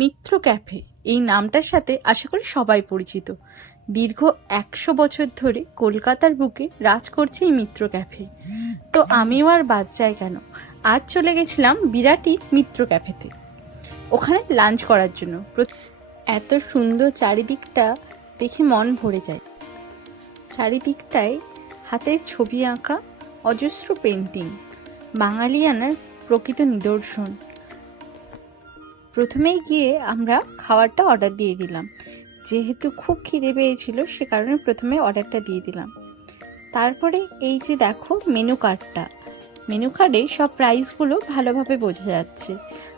মিত্র cafe. এই নামটার সাথে আশা করি সবাই পরিচিত। দীর্ঘ একশো বছর ধরে কলকাতার বুকে রাজ করছে এই মিত্র ক্যাফে। তো আমিও আর বাদ যাই কেন? আজ চলে গেছিলাম বিরাটি মিত্র ক্যাফেতে। ওখানে লাঞ্চ করার জন্য। এত সুন্দর চারিদিকটা দেখে মন ভরে যায়। চারিদিকটায় হাতের ছবি আঁকা অজস্র পেন্টিং বাঙালিয়ানার প্রকৃত নিদর্শন। প্রথমেই গিয়ে আমরা খাবারটা অর্ডার দিয়ে দিলাম। যেহেতু খুব খিদে পেয়েছিল, সে কারণে প্রথমে অর্ডারটা দিয়ে দিলাম। তারপরে এই যে দেখো মেনু কার্ডটা মেনু কার্ডে সব প্রাইসগুলো ভালোভাবে বোঝা যাচ্ছে।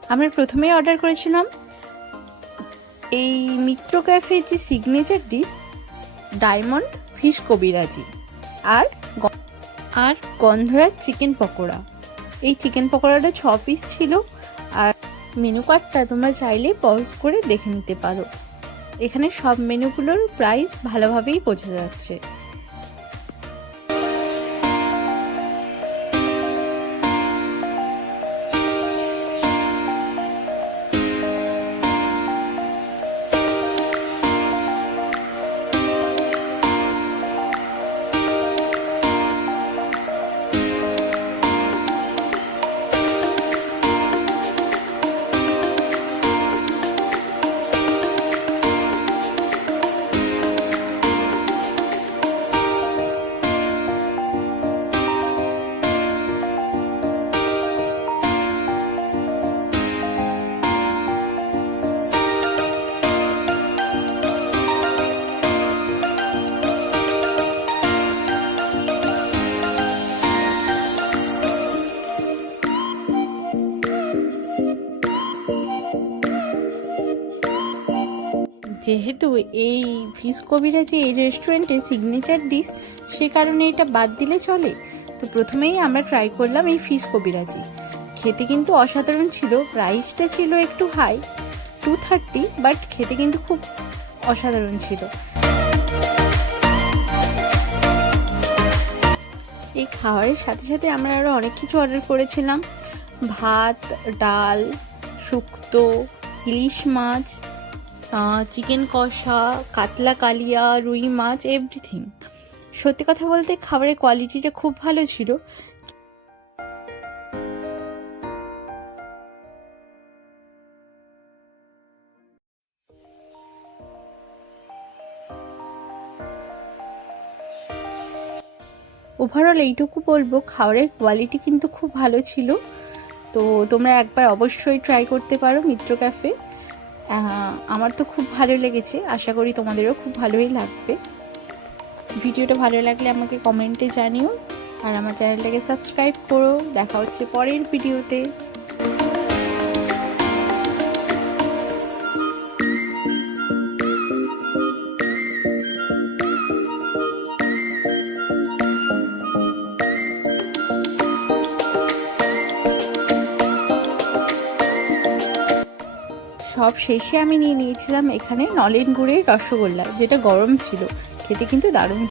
আমরা প্রথমেই অর্ডার করেছিলাম এই মিত্র ক্যাফের যে সিগনেচার ডিশ ডায়মন্ড ফিশ কবিরাজি আর আর গন্ধরাজ চিকেন পকোড়া। এই চিকেন পকোড়াটা ছ পিস ছিল আর মেনু কার্ডটা তোমরা চাইলে পজ করে দেখে নিতে পারো। এখানে সব মেনুগুলোর প্রাইস ভালোভাবেই বোঝা যাচ্ছে। যেহেতু এই ফিশ কবিরাজি এই রেস্টুরেন্টে সিগনেচার ডিশ সে কারণে এটা বাদ দিলে চলে। তো প্রথমেই আমরা ট্রাই করলাম এই ফিশ কবিরাজি। খেতে কিন্তু অসাধারণ ছিল প্রাইসটা ছিল একটু হাই টু থার্টি বাট খেতে কিন্তু খুব অসাধারণ ছিল। এই খাবারের সাথে সাথে আমরা আরও অনেক কিছু অর্ডার করেছিলাম। ভাত, ডাল, শুক্তো, ইলিশ মাছ চিকেন কষা, কাতলা কালিয়া, রুই মাছ এভরিথিং সত্যি কথা বলতে খাবারের কোয়ালিটিটা খুব ভালো ছিল। ওভারঅল এইটুকু বলব, খাবারের কোয়ালিটি কিন্তু খুব ভালো ছিল। তো তোমরা একবার অবশ্যই ট্রাই করতে পারো মিত্র ক্যাফে আমার তো খুব ভালো লেগেছে। আশা করি তোমাদেরও খুব ভালোই লাগবে। ভিডিওটা ভালো লাগলে আমাকে কমেন্টে জানিও। আর আমার চ্যানেলটাকে সাবস্ক্রাইব করো। দেখা হচ্ছে পরের ভিডিওতে। সব শেষে আমি নিয়ে নিয়েছিলাম এখানে নলেন গুড়ের রসগোল্লা, যেটা গরম ছিল। খেতে কিন্তু দারুণ